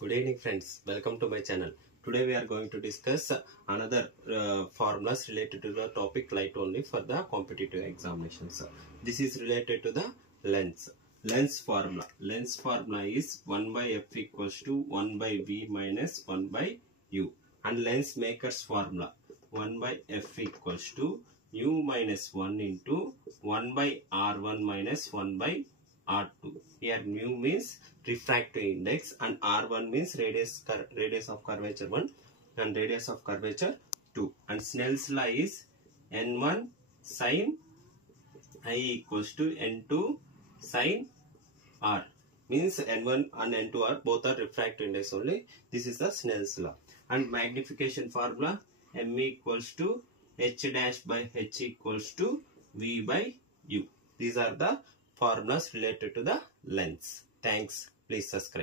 Good evening friends, welcome to my channel. Today we are going to discuss another formulas related to the topic light only for the competitive examinations. This is related to the lens. Lens formula. Lens formula is 1 by f equals to 1 by v minus 1 by u. And lens maker's formula 1 by f equals to u minus 1 into 1 by r1 minus 1 by R2. Here mu means refractive index and R1 means radius of curvature 1 and radius of curvature 2. And Snell's law is N1 sin I equals to N2 sin R. Means N1 and N2 are both are refractive index only. This is the Snell's law. And magnification formula M equals to H dash by H equals to V by U. These are the formulas related to the lens. Thanks. Please subscribe.